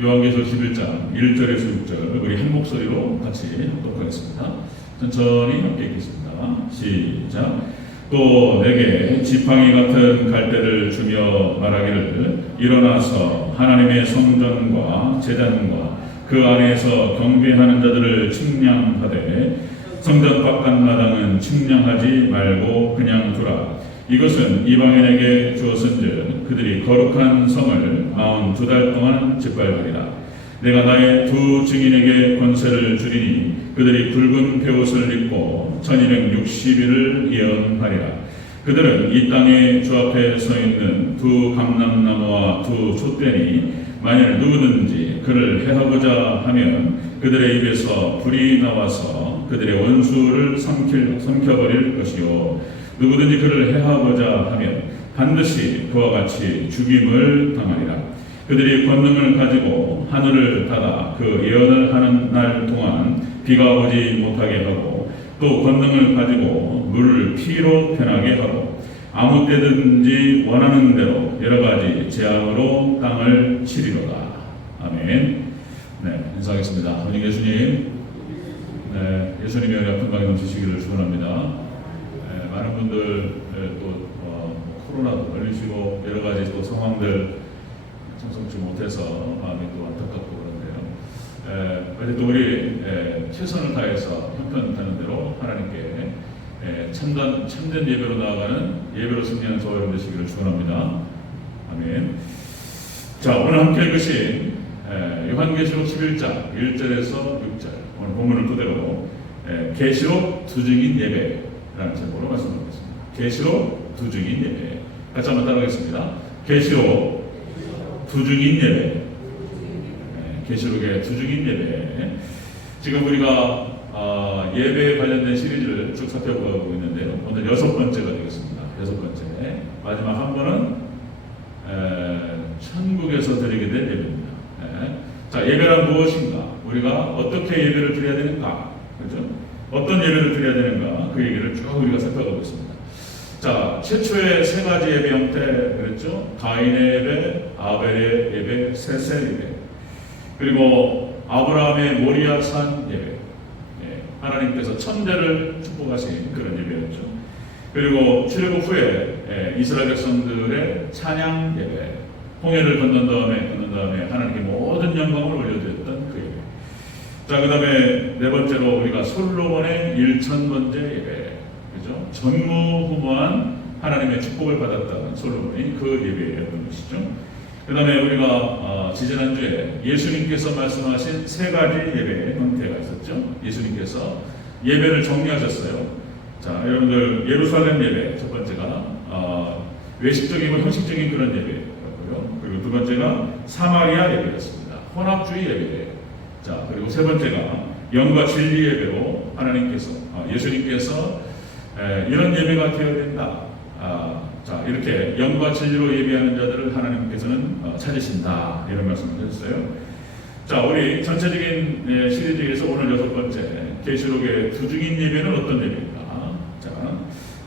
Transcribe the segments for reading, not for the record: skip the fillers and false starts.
요한계시록 11장 1절에서 6절 우리 한 목소리로 같이 합독하겠습니다. 천천히 함께 읽겠습니다. 시작. 또 내게 지팡이 같은 갈대를 주며 말하기를 일어나서 하나님의 성전과 제단과 그 안에서 경배하는 자들을 측량하되 성전 바깥 마당은 측량하지 말고 그냥 두라. 이것은 이방인에게 주었은즉 그들이 거룩한 성을 42달 동안 짓밟으리라. 내가 나의 두 증인에게 권세를 주리니 그들이 붉은 베옷을 입고 1260일을 예언하리라. 그들은 이 땅에 주 앞에 서 있는 두 감람나무와 두 촛대니 만일 누구든지 그를 해하고자 하면 그들의 입에서 불이 나와서 그들의 원수를 삼켜버릴 것이요 누구든지 그를 해하고자 하면 반드시 그와 같이 죽임을 당하리라. 그들이 권능을 가지고 하늘을 닫아 그 예언을 하는 날 동안 비가 오지 못하게 하고 또 권능을 가지고 물을 피로 변하게 하고 아무 때든지 원하는 대로 여러 가지 재앙으로 땅을 치리로다. 아멘. 네, 인사하겠습니다. 아버지 예수님, 네, 예수님의 은혜 아픈 방에 넘치시기를 축원합니다. 많은 분들 또 코로나도 걸리시고 여러 가지 또 상황들 참석지 못해서 마음이 또 안타깝고 그런데요. 어쨌든 우리 최선을 다해서 형편되는 대로 하나님께 참된 예배로 나아가는 예배로 승리하는 저와 여러분 되시기를 축원합니다. 아멘. 자, 오늘 함께 읽으신 요한계시록 11장 1절에서 6절 오늘 본문을 토대로 계시록 두 증인 예배라는 제목으로 말씀드리겠습니다. 계시록 두 증인 예배. 같이 한번 따라하겠습니다. 계시록 두 증인 예배. 계시록의 두 증인 예배. 지금 우리가 예배에 관련된 시리즈를 쭉 살펴보고 있는데요. 오늘 6번째가 되겠습니다. 6번째. 마지막 한 번은 천국에서 드리게 될 예배입니다. 자, 예배란 무엇인가? 우리가 어떻게 예배를 드려야 되는가? 그렇죠? 어떤 예배를 드려야 되는가? 그 얘기를 쭉 우리가 살펴가고 있습니다. 자, 최초의 세 가지 예배 형태, 그랬죠? 가인의 예배, 아벨의 예배, 셋의 예배. 그리고 아브라함의 모리아산 예배. 하나님께서 천대를 축복하신 그런 예배였죠. 그리고 출애굽 후에 이스라엘 백성들의 찬양 예배, 홍해를 건넌 다음에 하나님께 모든 영광을 올려드렸던 그 예배. 자, 그 다음에 네 번째로 우리가 솔로몬의 1000번째 예배, 그죠? 전무후무한 하나님의 축복을 받았던 솔로몬이 그 예배였던 것이죠. 그 다음에 우리가 지지난주에 예수님께서 말씀하신 세 가지 예배의 형태가 있었죠. 예수님께서 예배를 정리하셨어요. 자, 여러분들 예루살렘 예배 첫 번째가 외식적이고 형식적인 그런 예배였고요. 그리고 두 번째가 사마리아 예배였습니다. 혼합주의 예배. 자, 그리고 세 번째가 영과 진리 예배로 하나님께서 예수님께서 이런 예배가 되어야 된다. 자, 이렇게 영과 진리로 예배하는 자들을 하나님께서는 찾으신다. 이런 말씀을 해주셨어요. 자, 우리 전체적인 시리즈에서 오늘 6번째 계시록의 두 증인 예배는 어떤 예배인가? 자,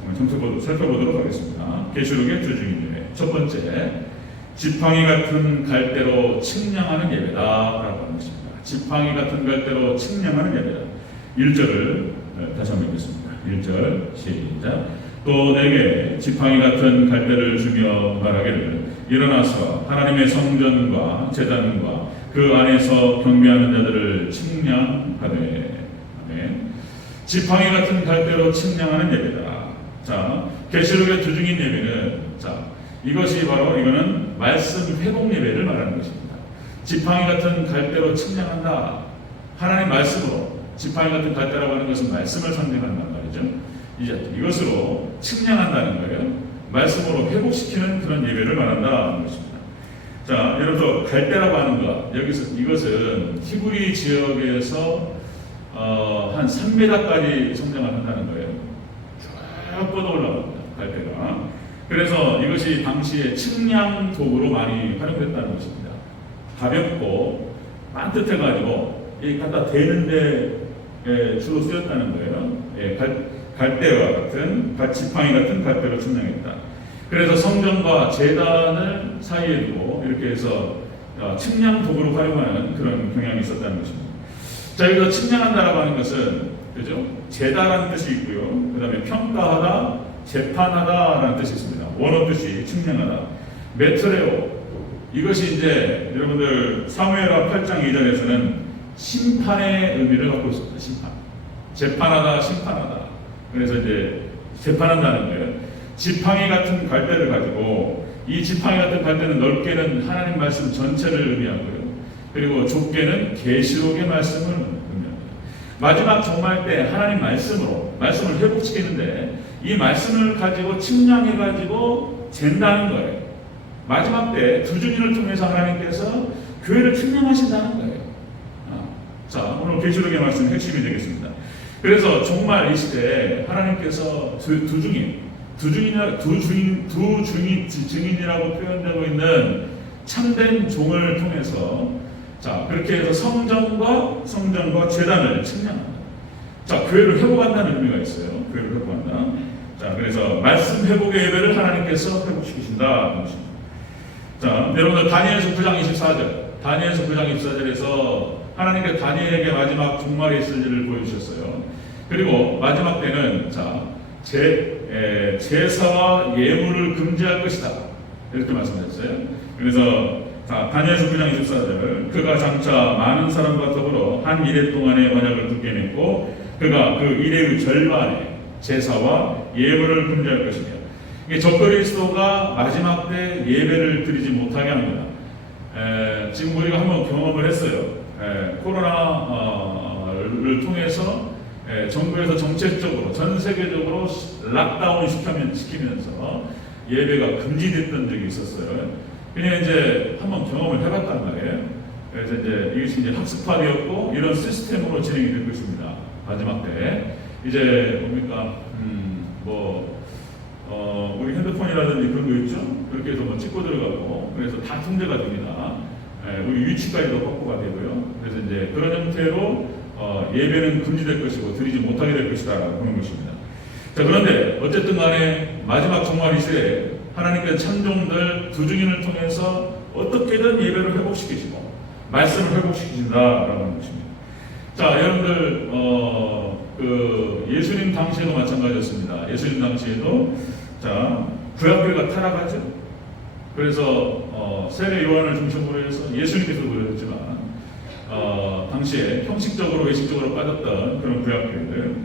오늘 살펴보도록 하겠습니다. 계시록의 두 증인 예배. 첫 번째, 지팡이 같은 갈대로 측량하는 예배다라고 하는 것입니다. 지팡이 같은 갈대로 측량하는 예배다. 1절을 다시 한번 읽겠습니다. 1절 시작. 또 내게 지팡이 같은 갈대를 주며 말하기를 일어나서 하나님의 성전과 제단과 그 안에서 경배하는 자들을 측량하되. 아멘. 지팡이 같은 갈대로 측량하는 예배다. 자, 계시록의 두 증인 예배는 이것이 바로 이거는 말씀 회복 예배를 말하는 것입니다. 지팡이 같은 갈대로 측량한다. 하나님 말씀으로 지팡이 같은 갈대라고 하는 것은 말씀을 상징한단 말이죠. 이제 이것으로 측량한다는 거예요. 말씀으로 회복시키는 그런 예배를 말한다는 것입니다. 자, 여러분 갈대라고 하는 것, 여기서 이것은 히브리 지역에서 한 3m까지 성장을 한다는 거예요. 쭉 뻗어 올라갑니다. 갈대가. 그래서 이것이 당시에 측량 도구로 많이 활용됐다는 것입니다. 가볍고 반듯해가지고 이 갖다 대는데 주로 쓰였다는 거예요. 갈대와 같은 지팡이 같은 갈대로 측량했다. 그래서 성전과 제단을 사이에 두고 이렇게 해서 측량 도구로 활용하는 그런 경향이 있었다는 것입니다. 자, 여기서 측량한다라고 하는 것은, 그죠? 재다라는 뜻이 있고요. 그 다음에 평가하다, 재판하다라는 뜻이 있습니다. 원어 뜻이 측량하다. 메트레오, 이것이 이제 여러분들 사무엘하 8장 2절에서는 심판의 의미를 갖고 있습니다. 심판. 재판하다, 심판하다. 그래서 이제 재판한다는 거예요. 지팡이 같은 갈대를 가지고, 이 지팡이 같은 갈대는 넓게는 하나님 말씀 전체를 의미하고요. 그리고 좁게는 계시록의 말씀을 의미합니다. 마지막 종말 때 하나님 말씀을 회복시키는데, 이 말씀을 가지고 측량해가지고 잰다는 거예요. 마지막 때 두 증인을 통해서 하나님께서 교회를 측량하신다는 거예요. 자, 오늘 계시록의 말씀 핵심이 되겠습니다. 그래서 종말 이 시대에 하나님께서 두 증인이라고 표현되고 있는 참된 종을 통해서, 자, 그렇게 해서 성전과 제단을 측량한다. 자, 교회를 회복한다는 의미가 있어요. 교회를 회복한다. 자, 그래서 말씀 회복의 예배를 하나님께서 회복시키신다. 자, 여러분들 다니엘서 9장 24절, 다니엘서 9장 24절에서 하나님께 다니엘에게 마지막 종말이 있을 일을 보여주셨어요. 그리고 마지막 때는, 자, 제사와 예물을 금지할 것이다, 이렇게 말씀하셨어요. 그래서 자, 다니엘서 9장 24절, 그가 장차 많은 사람과 더불어 한 이래 동안의 언약을 굳게 맺고 그가 그 이래의 절반에 제사와 예물을 금지할 것이며, 이게 적그리스도가 마지막 때 예배를 드리지 못하게 합니다. 지금 우리가 한번 경험을 했어요. 코로나를 통해서 정부에서 정책적으로 전 세계적으로 락다운 시키면서 예배가 금지됐던 적이 있었어요. 그냥 이제 한번 경험을 해봤단 말이에요. 그래서 이제 이것이 이제 학습화되었고 이런 시스템으로 진행이 될 것입니다. 마지막 때 이제 뭡니까 우리 핸드폰이라든지 그런 거 있죠? 그렇게 해서 뭐 찍고 들어가고 그래서 다 통제가 됩니다. 우리 위치까지도 확보가 되고요. 그래서 이제 그런 형태로 예배는 금지될 것이고 드리지 못하게 될 것이다라고 하는 것입니다. 자, 그런데 어쨌든 간에 마지막 종말 이 시대에 하나님께서 찬종들 두 증인을 통해서 어떻게든 예배를 회복시키시고 말씀을 회복시키신다라고 하는 것입니다. 자, 여러분들 그 예수님 당시에도 마찬가지였습니다. 예수님 당시에도 자, 구약교회가 타락하죠. 그래서 세례 요한을 중심으로 해서 예수님께서도 그러셨지만 당시에 형식적으로 외식적으로 빠졌던 그런 구약교회들,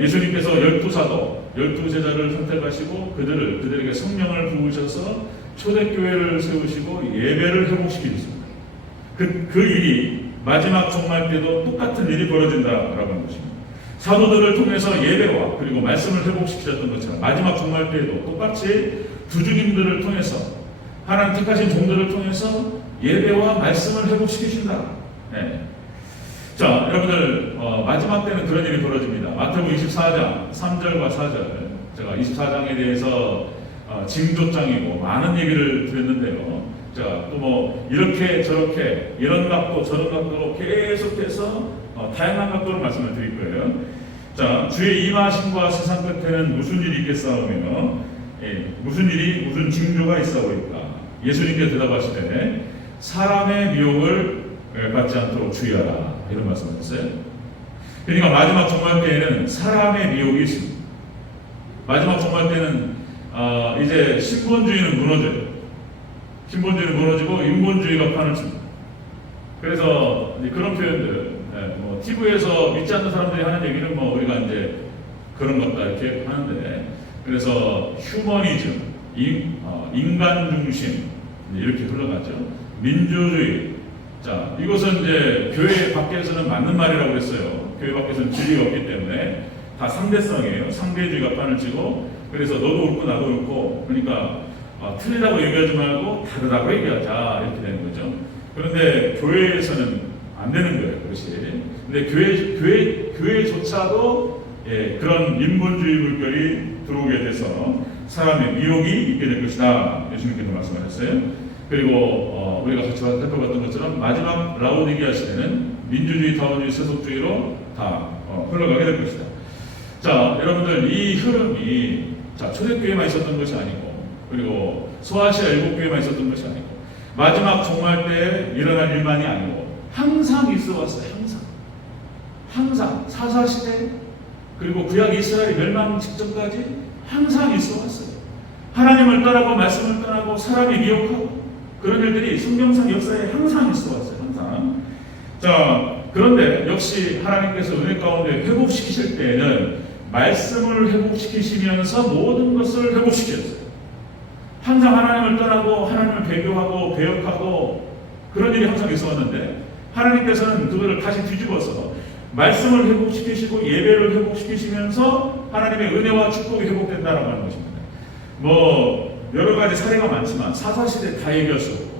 예수님께서 12사도 12제자를 선택하시고 그들에게 성령을 부으셔서 초대교회를 세우시고 예배를 회복시키셨습니다. 그 일이 마지막 종말 때도 똑같은 일이 벌어진다라고 하는 것입니다. 사도들을 통해서 예배와 그리고 말씀을 회복시키셨던 것처럼 마지막 종말 때에도 똑같이 두 증인들을 통해서 하나님 택하신 종들을 통해서 예배와 말씀을 회복시키신다. 네. 자, 여러분들 마지막 때는 그런 일이 벌어집니다. 마태복음 24장 3절과 4절, 제가 24장에 대해서 징조장이고 많은 얘기를 드렸는데요. 자, 또 뭐 이렇게 저렇게 이런 각도 저런 각도로 계속해서 다양한 각도로 말씀을 드릴 거예요. 자, 주의 임하심과 세상 끝에는 무슨 일이 있겠사오며 무슨 징조가 있사오리까? 예수님께 대답하시되 사람의 미혹을 받지 않도록 주의하라, 이런 말씀을 했어요. 그러니까 마지막 종말 때에는 사람의 미혹이 있습니다. 마지막 종말 때는 이제 신본주의는 무너져요. 신본주의는 무너지고 인본주의가 판을 칩니다. 그래서 그런 표현들, 뭐 TV에서 믿지 않는 사람들이 하는 얘기는 뭐 우리가 이제 그런 것다 이렇게 하는데, 그래서 휴머니즘, 인간 중심 이렇게 흘러가죠. 민주주의. 자, 이것은 이제 교회 밖에서는 맞는 말이라고 했어요. 교회 밖에서는 진리가 없기 때문에 다 상대성이에요. 상대주의가 판을 치고, 그래서 너도 옳고 나도 옳고, 그러니까 틀리다고 얘기하지 말고 다르다고 얘기하자, 이렇게 되는 거죠. 그런데 교회에서는 안 되는 거예요, 그것이. 근데 교회조차도 그런 인본주의 물결이 들어오게 돼서 사람의 미혹이 있게 될 것이다, 예수님께서 말씀하셨어요. 그리고 우리가 같이 살펴봤던 것처럼 마지막 라오디게아 시대는 민주주의, 다원주의, 세속주의로 다 흘러가게 될 것이다. 자, 여러분들 이 흐름이 초대교회만 있었던 것이 아니고, 그리고 소아시아 7교회만 있었던 것이 아니고, 마지막 종말 때 일어날 일만이 아니고 항상 있어 왔어요. 항상 사사시대 그리고 구약 이스라엘 멸망 직전까지 항상 있어 왔어요. 하나님을 떠나고 말씀을 떠나고 사람이 미혹하고 그런 일들이 성경상 역사에 항상 있어 왔어요. 항상. 자, 그런데 역시 하나님께서 은혜 가운데 회복시키실 때에는 말씀을 회복시키시면서 모든 것을 회복시켰어요. 항상 하나님을 떠나고 하나님을 배교하고 배역하고 그런 일이 항상 있어 왔는데 하나님께서는 그거를 다시 뒤집어서 말씀을 회복시키시고 예배를 회복시키시면서 하나님의 은혜와 축복이 회복된다라고 하는 것입니다. 뭐 여러 가지 사례가 많지만 사사시대 다 얘기했었고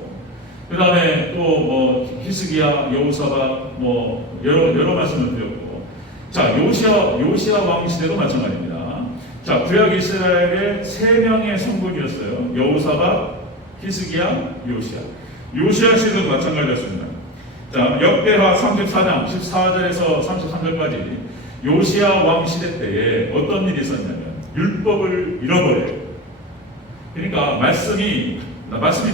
그 다음에 또 뭐 히스기야, 여호사밧 뭐 여러 말씀을 드렸고 자 요시야 왕 시대도 마찬가지입니다. 자 구약 이스라엘의 세 명의 성군이었어요. 여호사밧, 히스기야, 요시야 시대도 마찬가지였습니다. 자 역대하 34장 14절에서 33절까지 요시야 왕 시대 때에 어떤 일이 있었냐면 율법을 잃어버려요. 그러니까 말씀이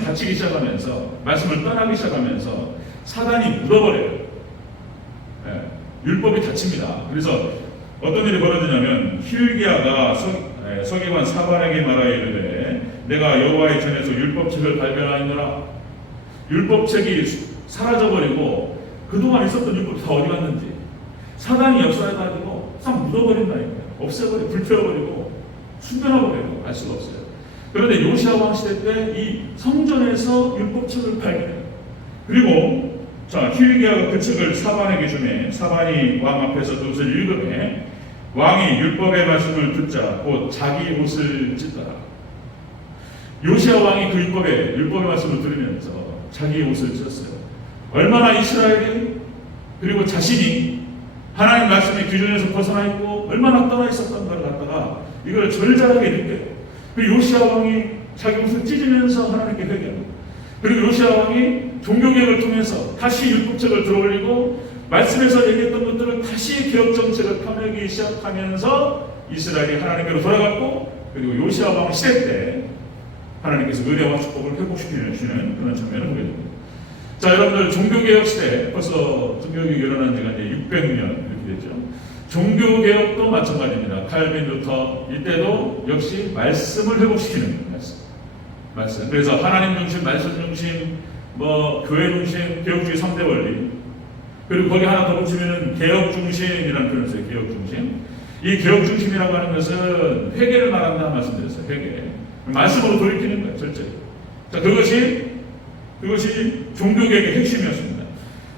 닫히기 시작하면서 말씀을 떠나기 시작하면서 사단이 묻어버려요. 네, 율법이 닫힙니다. 그래서 어떤 일이 벌어지냐면 hil기야가 서기관 사반에게 말하여 이르되 내가 여호와의 전에서 율법책을 발견하였노라. 율법책이 사라져버리고 그동안 있었던 율법이 다 어디 갔는지 사단이 역사해가지고 싹 묻어버린다니까요. 없애버리고 불태워버리고 숨겨놔버려요. 알 수가 없어요. 그런데 요시야 왕 시대 때 이 성전에서 율법책을 발견해요. 그리고 자 hil기야가 그 책을 사반에게 주매 사반이 왕 앞에서 그것을 읽으매 왕이 율법의 말씀을 듣자 곧 자기 옷을 찢더라. 요시야 왕이 그 율법의 말씀을 들으면서 자기 옷을 찢었어요. 얼마나 이스라엘이 그리고 자신이 하나님 말씀의 기준에서 벗어나 있고 얼마나 떠나 있었던 걸 갖다가 이걸 절절하게 느껴요. 그리고 요시야 왕이 자기 옷을 찢으면서 하나님께 회개합니다. 그리고 요시야 왕이 종교개혁을 통해서 다시 율법책을 들어올리고 말씀에서 얘기했던 것들을 다시 개혁정책을 펴내기 시작하면서 이스라엘이 하나님께로 돌아갔고 그리고 요시야 왕 시대 때 하나님께서 은혜와 축복을 회복시키는 그런 장면을 보게 됩니다. 자 여러분들 종교개혁 시대 벌써 종교개혁이 일어난 지가 이제 600년 이렇게 됐죠. 종교개혁도 마찬가지입니다. 칼빈 루터 이때도 역시 말씀을 회복시키는 말씀. 그래서 하나님 중심, 말씀 중심, 뭐 교회 중심, 개혁주의 3대 원리. 그리고 거기 하나 더 붙이면은 개혁 중심이라는 표현을 써요. 개혁 중심. 이 개혁 중심이라고 하는 것은 회개를 말한다는 말씀드렸어요. 회개. 말씀으로 돌이키는 거예요. 절제로. 자 그것이 종교개혁의 핵심이었습니다.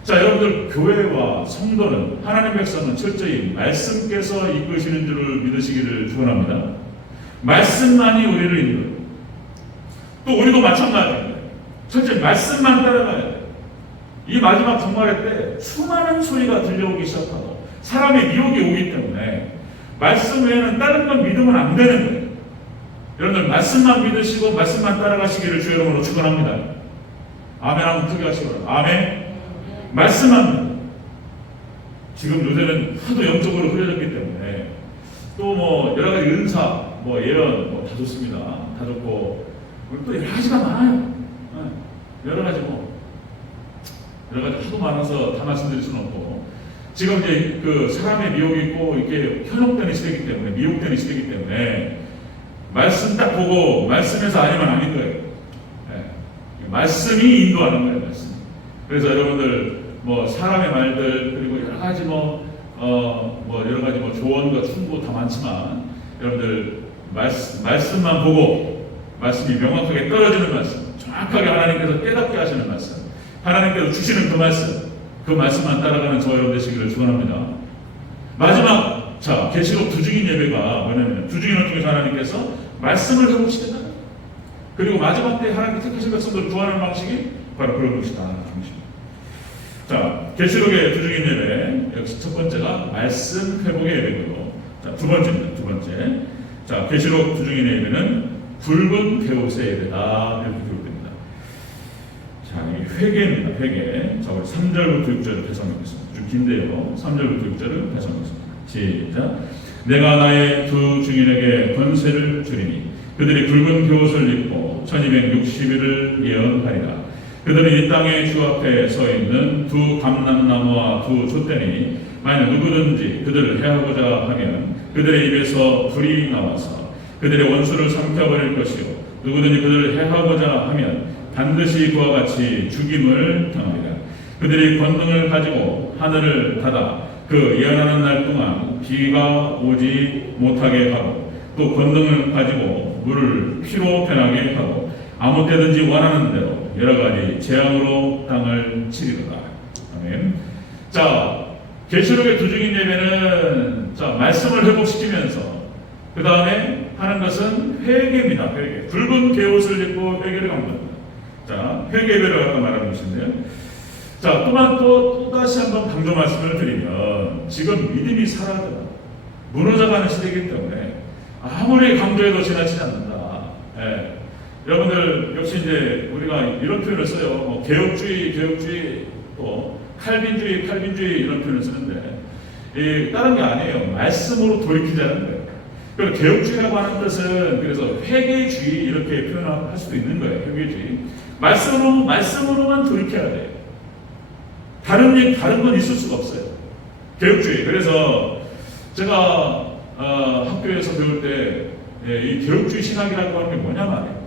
자 여러분들 교회와 성도는 하나님 백성은 철저히 말씀께서 이끄시는 줄을 믿으시기를 축원합니다. 말씀만이 우리를 인도해요. 또 우리도 마찬가지입니다. 철저히 말씀만 따라가야 돼요. 이 마지막 종말의 때 수많은 소리가 들려오기 시작하고 사람의 미혹이 오기 때문에 말씀 외에는 다른 건 믿으면 안 되는 거예요. 여러분들 말씀만 믿으시고 말씀만 따라가시기를 주의 이름으로 축원합니다. 아멘 한번 크게 하시기 바랍니다. 아멘. 말씀만 지금 요새는 하도 영적으로 흐려졌기 때문에 또 뭐 여러 가지 은사, 뭐 예언 뭐 다 좋습니다. 다 좋고 또 여러 가지가 많아요. 여러 가지 하도 많아서 다 말씀드릴 수는 없고 지금 이제 그 사람의 미혹이 있고 이렇게 현혹되는 시대이기 때문에 미혹되는 시대이기 때문에 말씀 딱 보고 말씀에서 아니면 아닌 거예요. 말씀이 인도하는 거예요. 말씀. 그래서 여러분들 뭐 사람의 말들 그리고 여러 가지 여러 가지 조언과 충고 다 많지만 여러분들 말씀만 보고 말씀이 명확하게 떨어지는 말씀, 정확하게 하나님께서 깨닫게 하시는 말씀, 하나님께서 주시는 그 말씀만 따라가는 저와 여러분 되시기를 축원합니다. 마지막 자 계시록 두중인 예배가 뭐냐면 두중인을 통해서 하나님께서 말씀을 회복시킨다. 그리고 마지막 때 하나님 택하신 백성들을 구하는 방식이 바로 그런 것이다. 자, 계시록의 두중인 예배 역시 첫 번째가 말씀 회복의 예배고요. 자, 두 번째. 자, 계시록 두중인 예배는 붉은 베옷의 예배다. 이렇게 기록됩니다. 자, 이게 회개입니다. 회개. 자, 우리 3절부터 6절을 배상하겠습니다. 좀 긴데요. 3절부터 6절을 배상하겠습니다. 시작. 내가 나의 두 증인에게 권세를 주리니 그들이 붉은 베옷을 입고 1260일을 예언하리라. 그들은 이 땅의 주 앞에 서 있는 두 감람나무와 두 촛대니 만약 누구든지 그들을 해하고자 하면 그들의 입에서 불이 나와서 그들의 원수를 삼켜버릴 것이요 누구든지 그들을 해하고자 하면 반드시 그와 같이 죽임을 당하리라. 그들이 권능을 가지고 하늘을 닫아 그 예언하는 날 동안 비가 오지 못하게 하고 또 권능을 가지고 물을 피로 변하게 하고 아무 때든지 원하는 대로 여러 가지 재앙으로 땅을 치리로다. 아멘. 자, 계시록의 두 중인 예배는 자 말씀을 회복시키면서 그 다음에 하는 것은 회개입니다. 회개. 붉은 개옷을 입고 회개를 강조합니다. 자, 회개 예배를 아까 말하는 것인데요. 자, 또 다시 한번 강조 말씀을 드리면 지금 믿음이 사라져 무너져가는 시대이기 때문에 아무리 강조해도 지나치지 않는다. 예. 여러분들 역시 이제 우리가 이런 표현을 써요. 뭐 개혁주의, 또 칼빈주의 이런 표현을 쓰는데 다른 게 아니에요. 말씀으로 돌이키자는 거예요. 그리고 개혁주의라고 하는 뜻은 그래서 회개주의 이렇게 표현할 수도 있는 거예요. 회개주의. 말씀으로만 돌이켜야 돼요. 다른 건 있을 수가 없어요. 개혁주의. 그래서 제가 학교에서 배울 때 이 개혁주의 신학이라고 하는 게 뭐냐 말이에요.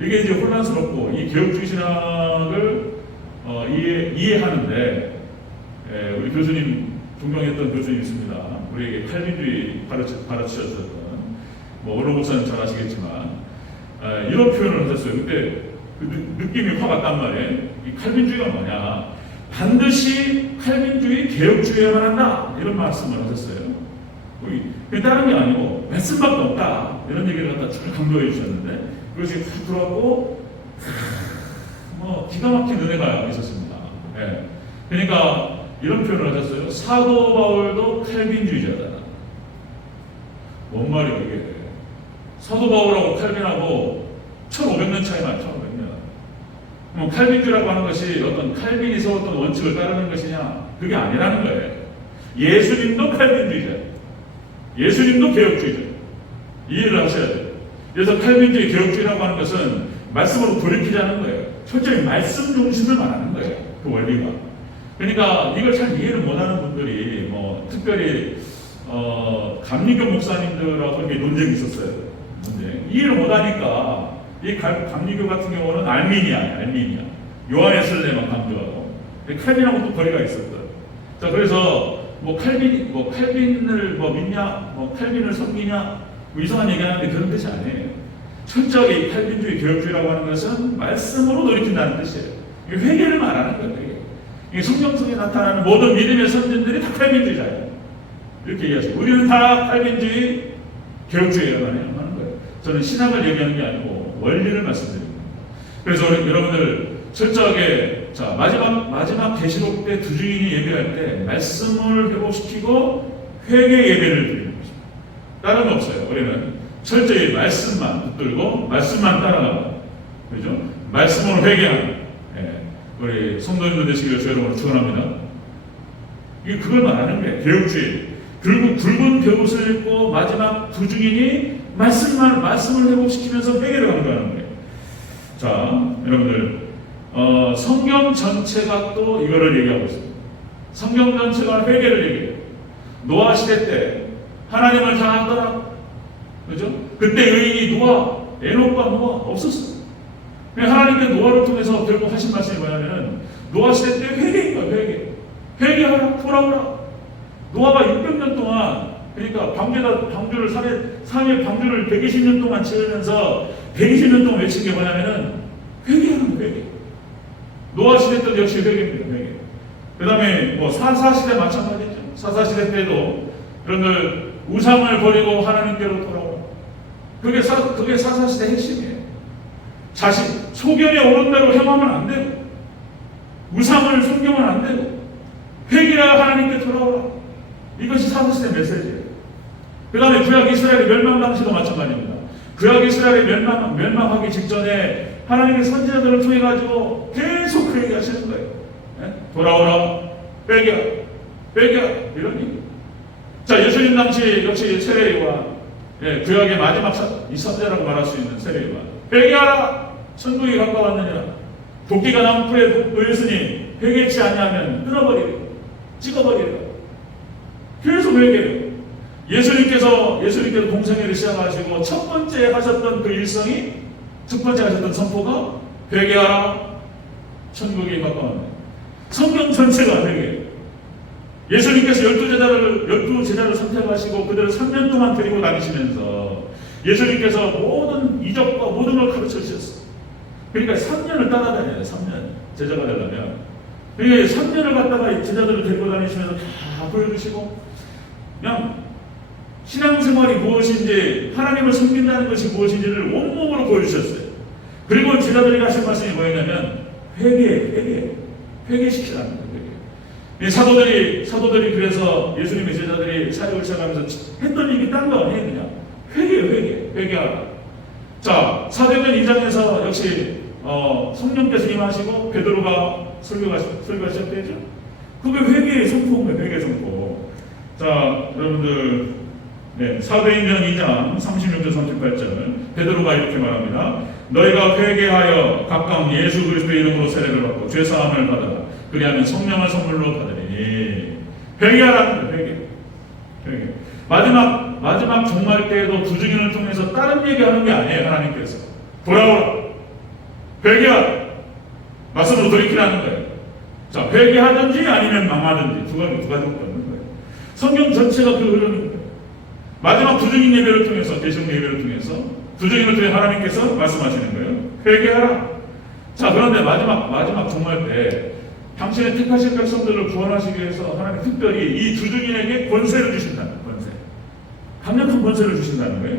이게 이제 혼란스럽고 이 개혁주의 신학을 이해하는데 우리 교수님 존경했던 교수님 있습니다. 우리에게 칼빈주의 가르치셨던 뭐 어느 목사님 잘 아시겠지만 이런 표현을 하셨어요. 그때 그 느낌이 확 왔단 말이에요. 이 칼빈주의가 뭐냐? 반드시 칼빈주의, 개혁주의야만 한다 이런 말씀을 하셨어요. 그게 다른 게 아니고 말씀밖에 없다 이런 얘기를 갖다 쭉 강조해 주셨는데 그것이 확 들어왔고 뭐 기가 막힌 은혜가 있었습니다. 네. 그러니까 이런 표현을 하셨어요. 사도 바울도 칼빈주의자다. 뭔 말이에요 이게? 사도 바울하고 칼빈하고 1500년 차이나 1500년. 칼빈주의라고 하는 것이 어떤 칼빈이 세웠던 원칙을 따르는 것이냐? 그게 아니라는 거예요. 예수님도 칼빈주의자. 예수님도 개혁주의자. 이해를 하셔야 돼요. 그래서 칼빈주의 개혁주의라고 하는 것은 말씀으로 돌이키자는 거예요. 철저히 말씀 중심을 말하는 거예요. 그 원리가. 그러니까 이걸 잘 이해를 못하는 분들이 뭐 특별히 감리교 목사님들하고 이렇게 논쟁이 있었어요. 이해를 못하니까 이 감리교 같은 경우는 알미니아. 요한의 설례만 강조하고 칼빈하고 또 거리가 있었다. 자, 그래서 칼빈을 믿냐, 칼빈을 섬기냐, 이상한 얘기하는데 그런 뜻이 아니에요. 철저하게 칼빈주의, 개혁주의라고 하는 것은 말씀으로 돌이킨다는 뜻이에요. 이게 회개를 말하는 거예요. 이게 성경 속에 나타나는 모든 믿음의 선진들이 다 칼빈주의자예요. 이렇게 얘기하시고 우리는 다 칼빈주의, 개혁주의라고 하는 거예요. 저는 신학을 얘기하는 게 아니고 원리를 말씀드립니다. 그래서 여러분들 철저하게 자 마지막 계시록 때 두 주인이 예배할 때 말씀을 회복시키고 회개 예배를 드리는 것입니다. 다른 거 없어요. 우리는 철저히 말씀만 붙들고 말씀만 따라가고 그렇죠? 말씀으로 회개하는 우리 성도님들 되시기를 저 여러분을 축원합니다. 이게 그걸 말하는 거예요. 개혁주의. 결국 붉은 벼옷을 입고 마지막 두 증인이 말씀을 회복시키면서 회개를 강조하는 거예요. 자, 여러분들 성경 전체가 또 이거를 얘기하고 있습니다. 성경 전체가 회개를 얘기해요. 노아 시대 때 하나님을 당하더라. 그죠? 그때 의인이 노아, 에녹과 노아 없었어요. 하나님께 노아를 통해서 결국 하신 말씀이 뭐냐면은 노아 시대 때 회개인 거예요. 회개하라, 돌아오라. 노아가 600년 동안 그러니까 방주를 산에 방주를 120년 동안 지으면서 120년 동안 외친 게 뭐냐면은 회개하는 거예요. 회개. 노아 시대 때도 역시 회개입니다. 회개. 그 다음에 사사 시대 마찬가지죠. 사사 시대 때도 그런 걸 우상을 버리고 하나님께로 돌아오라. 그게 사사 시대 핵심이에요. 소견에 오른 대로 행하면 안 되고 우상을 숨기면 안 되고 회개하여 하나님께 돌아오라. 이것이 사사 시대 메시지예요. 그 다음에 구약 이스라엘의 멸망 당시도 마찬가지입니다. 구약 이스라엘이 멸망하기 직전에 하나님의 선지자들을 통해 가지고 계속 그 얘기하시는 거예요. 돌아오라, 회개하라 이런 얘기. 자, 예수님 당시 역시 세례요한, 구약의 마지막 이 선제라고 말할 수 있는 세례요한. 회개하라, 천국이 가까웠느니라. 도끼가 나무풀에 놓였으니 회개치 아니하면 끊어버리려, 찍어버리려. 계속 회개해요. 예수님께서 공생애를 시작하시고 첫 번째 하셨던 그 일성이, 첫 번째 하셨던 선포가 회개하라, 천국이 가까웠네. 성경 전체가 회개예요. 예수님께서 12제자를 선택하시고 그들을 3년 동안 데리고 다니시면서 예수님께서 모든 이적과 모든 걸 가르쳐 주셨어요. 그러니까 3년을 따라다녀요. 3년 제자가 되려면. 그러니까 3년을 갖다가 제자들을 데리고 다니시면서 다 보여주시고, 그냥 신앙생활이 무엇인지, 하나님을 섬긴다는 것이 무엇인지를 온몸으로 보여주셨어요. 그리고 제자들이 하신 말씀이 뭐였냐면 회개시키라는 거예요. 사도들이 그래서 예수님의 제자들이 사역을 시작하면서 했던 얘기 딴 거 아니에요. 그냥 회개하라. 자, 사도행전 2장에서 역시 성령께서 임하시고 베드로가 설교가 시작되죠. 그게 회개의 선포인 거예요. 회개 선포. 자, 여러분들, 사도행전 2장 36절 38절 베드로가 이렇게 말합니다. 너희가 회개하여 각각 예수 그리스도의 이름으로 세례를 받고 죄 사함을 받아라. 그리하면 성령을 선물로 받으리니. 회개하라는 거예요. 회개. 마지막 종말 때에도 두 증인을 통해서 다른 얘기하는 게 아니에요. 하나님께서 돌아오라, 회개하라, 말씀으로 돌이키라는 거예요. 자, 회개하든지 아니면 망하든지 두 가지밖에 없는 거예요. 성경 전체가 그 흐름입니다. 마지막 두 증인 예배를 통해서, 대성 예배를 통해서 두 증인을 통해 하나님께서 말씀하시는 거예요. 회개하라. 자, 그런데 마지막 종말 때 당신의 택하신 백성들을 구원하시기 위해서 하나님 특별히 이 두 증인에게 권세를 주신다는 거예요. 강력한 권세를 주신다는 거예요.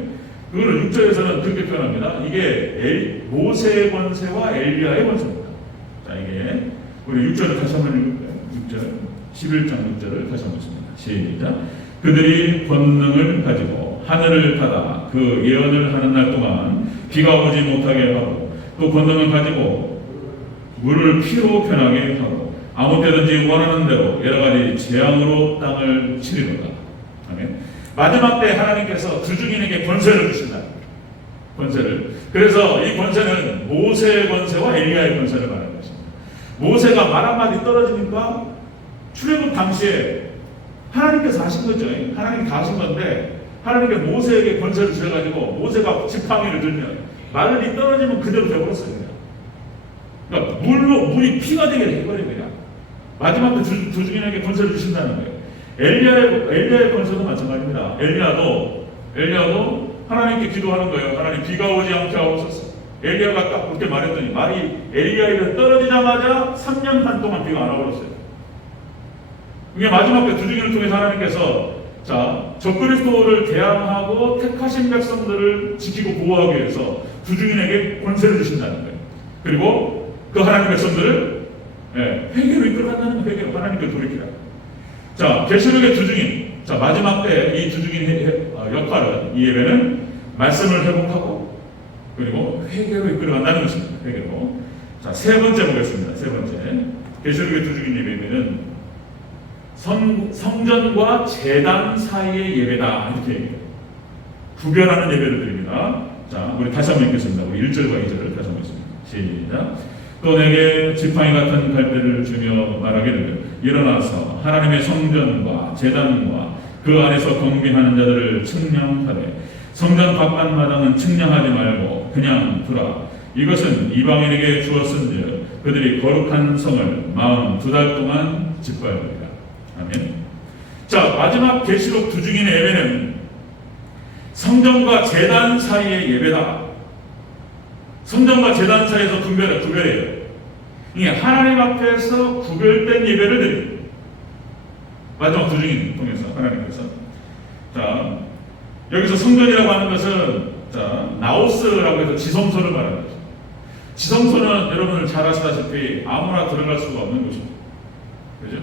그거를 6절에서는 그렇게 표현합니다. 이게 모세의 권세와 엘리야의 권세입니다. 자, 이게 우리 6절을 다시 한번 읽을까요? 6절, 11장 6절을 다시 한번 읽습니다. 시작. 그들이 권능을 가지고 하늘을 닫아 그 예언을 하는 날 동안 비가 오지 못하게 하고, 또 권능을 가지고 물을 피로 변하게 하고, 아무 때든지 원하는 대로 여러 가지 재앙으로 땅을 치리로다. 아멘. 마지막 때 하나님께서 두 증인에게 권세를 주신다. 권세를. 그래서 이 권세는 모세의 권세와 엘리야의 권세를 말하는 것입니다. 모세가 말 한마디 떨어지니까 출애굽 당시에 하나님께서 하신 거죠. 하나님이 다 하신 건데, 하나님께 모세에게 권세를 주셔가지고 모세가 지팡이를 들면 말이 떨어지면 그대로 되어버렸어요. 그러니까 물이 피가 되게 해버려요. 그냥 마지막 때 두 증인에게 권세를 주신다는 거예요. 엘리야의 권세도 마찬가지입니다. 엘리야도 하나님께 기도하는 거예요. 하나님, 비가 오지 않게 하옵소서. 엘리야가 딱 그렇게 말했더니 말이 엘리야에게 떨어지자마자 3년 반 동안 비가 안 와버렸어요. 그게 마지막 때 두 증인을 통해서 하나님께서 적그리스도를 대항하고 택하신 백성들을 지키고 보호하기 위해서 두 증인에게 권세를 주신다는 거예요. 그리고 그 하나님 백성들을 회개로 이끌어간다는 거예요. 회개로 하나님께 돌이키라. 자, 계시록의 두 증인. 자, 마지막 때 이 두 증인의 역할은, 이 예배는 말씀을 회복하고 그리고 회개로 이끌어간다는 것입니다. 회개로. 자, 세 번째 보겠습니다. 세 번째. 계시록의 두 증인 예배는 성전과 제단 사이의 예배다. 이렇게 얘기해요. 구별하는 예배를 드립니다. 자, 우리 다시 한번 읽겠습니다. 우리 1절과 2절을 다시 한번 읽습니다. 시작. 또 내게 지팡이 같은 갈대를 주며 말하기를, 일어나서 하나님의 성전과 제단과 그 안에서 경배하는 자들을 측량하되 성전 바깥마당은 측량하지 말고 그냥 두라. 이것은 이방인에게 주었은즉 그들이 거룩한 성을 42달 동안 짓밟으리라. 아멘. 자, 마지막 계시록 두 증인의 예배는 성전과 제단 사이의 예배다. 성전과 제단 사이에서 구별해요. 이게 하나님 앞에서 구별된 예배를 드립니다. 마지막 두 증인 통해서 하나님께서. 자, 여기서 성전이라고 하는 것은 나오스라고 해서 지성소를 말하는 거죠. 지성소는 여러분들 잘 아시다시피 아무나 들어갈 수가 없는 곳입니다. 그죠?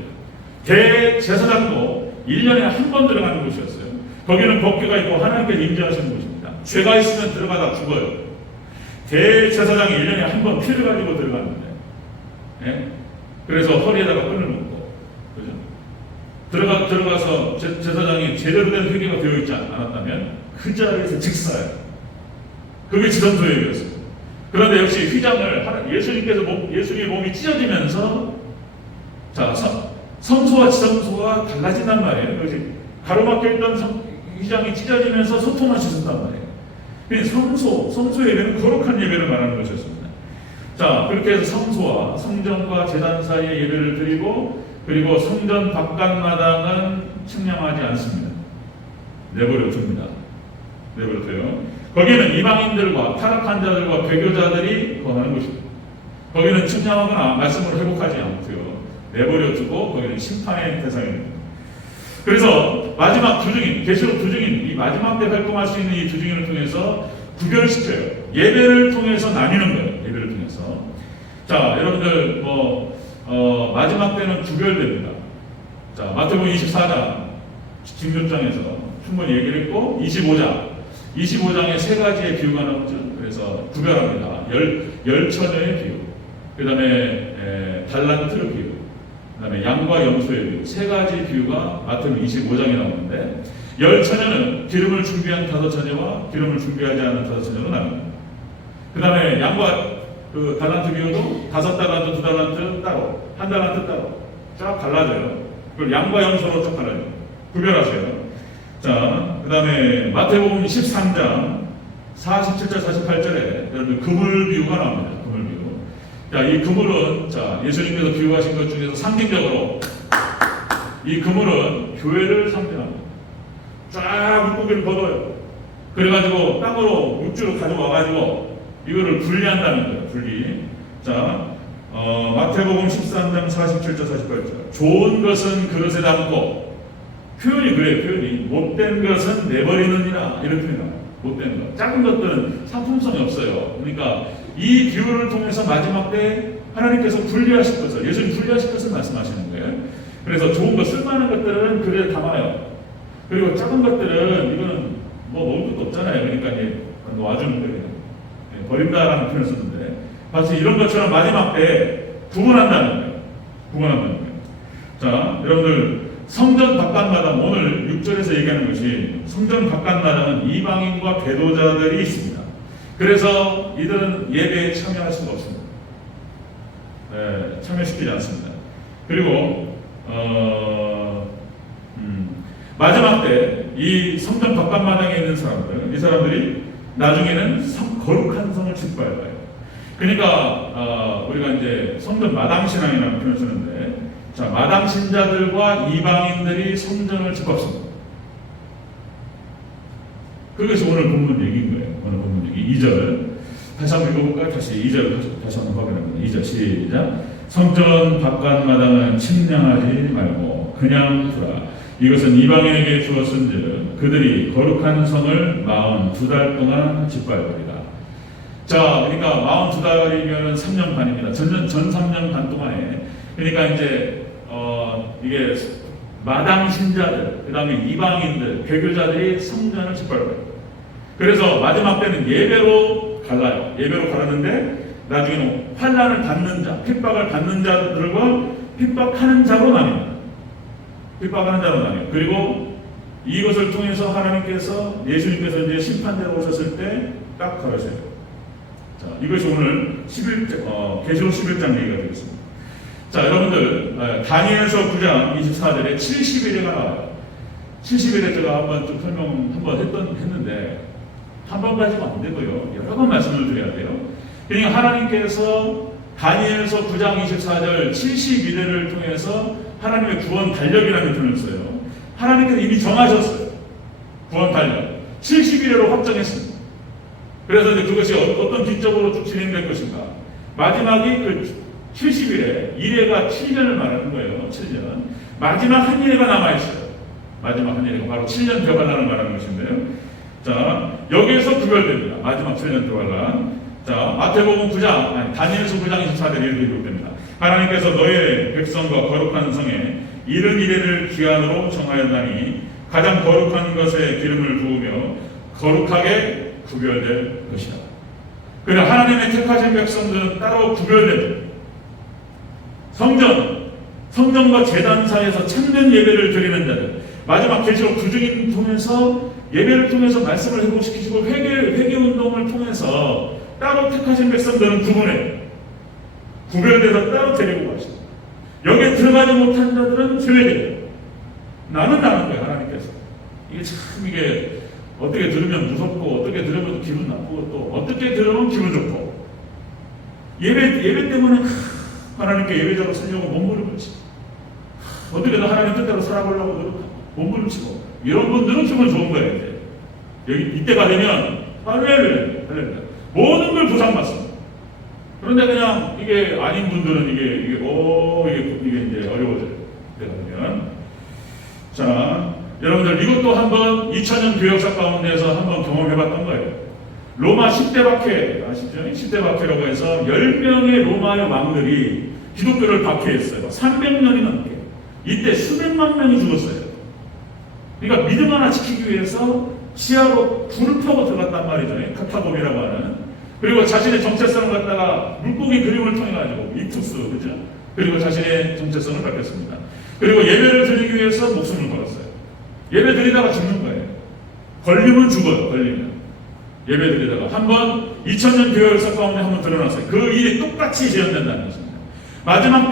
대제사장도 1년에 한 번 들어가는 곳이었어요. 거기는 법궤가 있고 하나님께서 임재하시는 곳입니다. 죄가 있으면 들어가다 죽어요. 대제사장이 1년에 한 번 피를 가지고 들어갔는데, 그래서 허리에다가 끈을 묶고, 그죠? 들어가서 제사장이 제대로 된 회개가 되어 있지 않았다면 그 자리에서 즉사해요. 그게 지성소 예배였어요. 그런데 역시 휘장을 예수님의 몸이 찢어지면서 자, 성소와 지성소가 달라진단 말이에요. 그렇지? 가로막혀 있던 휘장이 찢어지면서 소통을 씻었단 말이에요. 성소 예배는 거룩한 예배를 말하는 것이었습니다. 자, 그렇게 해서 성소와 성전과 제단 사이에 예배를 드리고, 그리고 성전 바깥마당은 측량하지 않습니다. 내버려 둡니다. 내버려 둬요. 거기는 이방인들과 타락한 자들과 배교자들이 거하는 곳입니다. 거기는 측량하거나 말씀을 회복하지 않고요. 내버려 두고 거기는 심판의 대상이 됩니다. 그래서 마지막 두 증인, 계시록 두 증인, 이 마지막 때 활동할 수 있는 이 두 증인을 통해서 구별시켜요. 예배를 통해서 나뉘는 거예요. 예배를 통해서. 자, 여러분들 마지막 때는 구별됩니다. 자, 마태복음 24장 징조장에서 충분히 얘기를 했고, 25장에 세 가지의 비유가 나오죠. 그래서 구별합니다. 열처녀의 비유, 그 다음에 달란트 비유, 그 다음에 양과 염소의 비유, 세 가지 비유가 마태복음 25장에 나오는데, 열처녀는 기름을 준비한 5처녀와 기름을 준비하지 않은 5처녀로 나눕니다. 그 다음에 양과 달란트 비유도 5달란트, 2달란트 따로, 1달란트 따로 쫙 갈라져요. 그걸 양과 염소로 쫙 갈라져요. 구별하세요. 자, 그 다음에 마태복음 13장 47절 48절에 여러분 그물 비유가 나옵니다. 그물 비유. 자, 이 그물은 예수님께서 비유하신 것 중에서 상징적으로 이 그물은 교회를 상징합니다. 쫙 물고기를 걷어요. 그래가지고 땅으로 육지로 가져와가지고 이거를 분리한다는 거예요. 분리. 자, 마태복음 13장 47절 48절. 좋은 것은 그릇에 담고, 표현이 그래요. 표현이 못된 것은 내버리느니라, 이렇게 표현합니다. 못된 것, 작은 것들은 상품성이 없어요. 그러니까 이 비유를 통해서 마지막 때 하나님께서 분리하실 것을, 예수님 분리하실 것을 말씀하시는 거예요. 그래서 좋은 것, 쓸만한 것들은 그릇에 담아요. 그리고 작은 것들은 이거는 먹을 것도 없잖아요. 그러니까 이제 놔주는 거예요. 버린다라는 표현을 썼는데, 마치 이런 것처럼 마지막 때 구분한다는 거예요. 구분한다는 거예요. 자, 여러분들, 성전 바깥마당, 오늘 6절에서 얘기하는 것이 성전 바깥마당은 이방인과 배도자들이 있습니다. 그래서 이들은 예배에 참여할 수가 없습니다. 참여시키지 않습니다. 그리고 마지막 때 이 성전 바깥마당에 있는 사람들, 이 사람들이 나중에는 거룩한 성을 짓밟아요. 그러니까 우리가 이제 성전 마당신앙이라는 표현을 쓰는데, 자, 마당신자들과 이방인들이 성전을 짓밟습니다. 그것이 오늘 본문 얘기인 거예요. 오늘 본문 얘기 2절 다시 한번 읽어볼까요? 다시 2절 다시 한번 확인합니다. 2절 시작. 성전 바깥마당은 침량하지 말고 그냥 두라. 이것은 이방인에게 주었은즉 그들이 거룩한 성을 42달 동안 짓밟으리라. 자, 그러니까 42달이면 3년 반입니다. 전 3년 반 동안에, 그러니까 이제 이게 마당 신자들, 그 다음에 이방인들, 배교자들이 성전을 짓밟아요. 그래서 마지막 때는 예배로 갈라요. 예배로 갈랐는데 나중에는 환난을 받는 자, 핍박을 받는 자들과 핍박하는 자로 나뉩니다. 핍박하는 자로 나뉘어요. 그리고 이것을 통해서 하나님께서, 예수님께서 이제 심판대로 오셨을 때 딱 가르쳐요. 자, 이것이 오늘 계시록 11장 얘기가 되겠습니다. 자, 여러분들, 다니엘서 9장 24절에 70일에가 나와요. 70일에 제가 한번 좀 설명 했는데, 한 번 가지고 안 되고요. 여러 번 말씀을 드려야 돼요. 그러니까 하나님께서 다니엘서 9장 24절 71회를 통해서 하나님의 구원 달력이라는 표현을 써요. 하나님께서 이미 정하셨어요. 구원 달력. 71회로 확정했습니다. 그래서 이제 그것이 어떤 기적으로 쭉 진행될 것인가. 마지막이 그 70일에, 1회가 7년을 말하는 거예요. 7년. 마지막 한 1회가 남아있어요. 마지막 한 1회가 바로 7년 대관란을 말하는 것인데요. 자, 여기에서 구별됩니다. 마지막 7년 대관란. 자, 마태복음 9장, 다니엘서 9장 24절에 이렇게 기록됩니다. 하나님께서 너의 백성과 거룩한 성에 71회를 기한으로 정하였나니 가장 거룩한 것에 기름을 부으며 거룩하게 구별될 것이다. 그래, 하나님의 택하신 백성들은 따로 구별됩니다. 성전과 제단 사이에서 참된 예배를 드리는 자들, 마지막 계시록 두 증인 통해서 예배를 통해서 말씀을 회복시키시고 회개 운동을 통해서 따로 택하신 백성들은 구분해 구별돼서 따로 데리고 가시고 여기에 들어가지 못한 자들은 제외돼요. 나는 거예요. 하나님께서. 이게 참 이게 어떻게 들으면 무섭고 어떻게 들으면 기분 나쁘고 또 어떻게 들으면 기분 좋고 예배 때문에 하나님께 예배자로 쓰려고 몸부림치고 어떻게든 하나님 뜻대로 살아보려고 노력하고 몸부림치고 이런 분들은 기분 좋은 거예요. 이제 여기 이때가 되면 할렐루야 모든 걸 보상받습니다. 그런데 그냥 이게 아닌 분들은 이게 이제 어려워져요. 그러면 자 여러분들 이것도 한번 2000년 교역사 가운데서 한번 경험해봤던 거예요. 로마 10대 박해 아시죠? 10대 박해라고 해서 10명의 로마의 왕들이 기독교를 박해했어요. 300년이 넘게. 이때 수백만 명이 죽었어요. 그러니까 믿음 하나 지키기 위해서 시야로 불을 펴고 들어갔단 말이죠. 카타콤이라고 하는. 그리고 자신의 정체성을 갖다가 물고기 그림을 통해 가지고 이투스 그죠? 그리고 자신의 정체성을 밝혔습니다. 그리고 예배를 드리기 위해서 목숨을 걸었어요. 예배 드리다가 죽는 거예요. 걸리면 죽어요. 걸리면 예배 드리다가 한번 2000년 교회 역사 가운데 한번 드러났어요. 그 일이 똑같이 재현된다는 것입니다. 마지막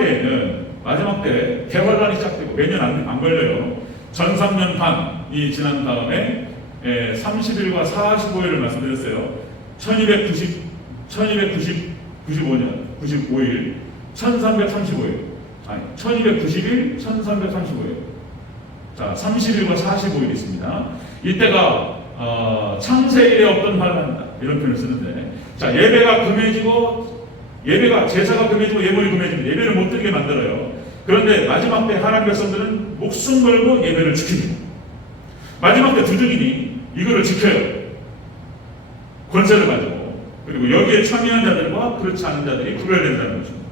때 대환란이 시작되고 매년 안 걸려요. 전 3년 반이 지난 다음에 30일과 45일을 말씀드렸어요. 95일 1335일 아니 1290일 1335일 자 30일과 45일이 있습니다. 이때가 창세일에 없던 환란이다 이런 표현을 쓰는데 자 예배가 금해지고 제사가 금해지고 예물이 금해집니다. 예배를 못 드리게 만들어요. 그런데 마지막 때 하나님 백성들은 목숨 걸고 예배를 지킵니다. 마지막 때 두 증인이 이거를 지켜요. 권세를 가지고 그리고 여기에 참여한 자들과 그렇지 않은 자들이 구별된다는 것입니다.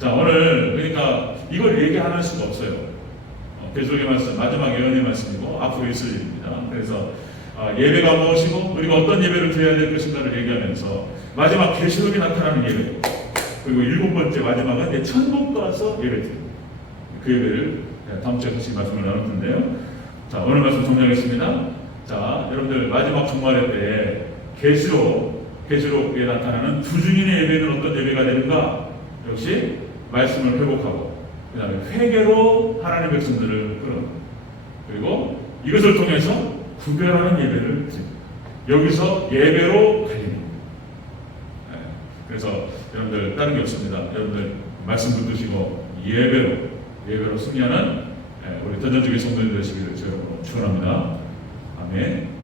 자 오늘 그러니까 이걸 얘기할 수가 없어요. 계속의 말씀 마지막 예언의 말씀이고 앞으로 있을 일입니다. 그래서 예배가 무엇이고 우리가 어떤 예배를 드려야 될 것인가를 얘기하면서 마지막 계시록이 나타나는 예배 그리고 7번째 마지막은 천국 가서 예배 드립니다. 그 예배를 다음 주에 다시 말씀을 나눌 텐데요. 자 오늘 말씀 정리하겠습니다. 자 여러분들 마지막 종말의 때에 계시록에 나타나는 두 증인의 예배는 어떤 예배가 되는가? 역시 말씀을 회복하고 그 다음에 회개로 하나님의 백성들을 끌어내고 그리고 이것을 통해서 구별하는 예배를 드립니다. 여기서 예배로 갈립니다. 그래서 여러분들 다른 게 없습니다. 여러분들 말씀 붙드시고 예배로 승리하는 우리 던전주의 성도들 되시기를 주여로 축원합니다. 아멘.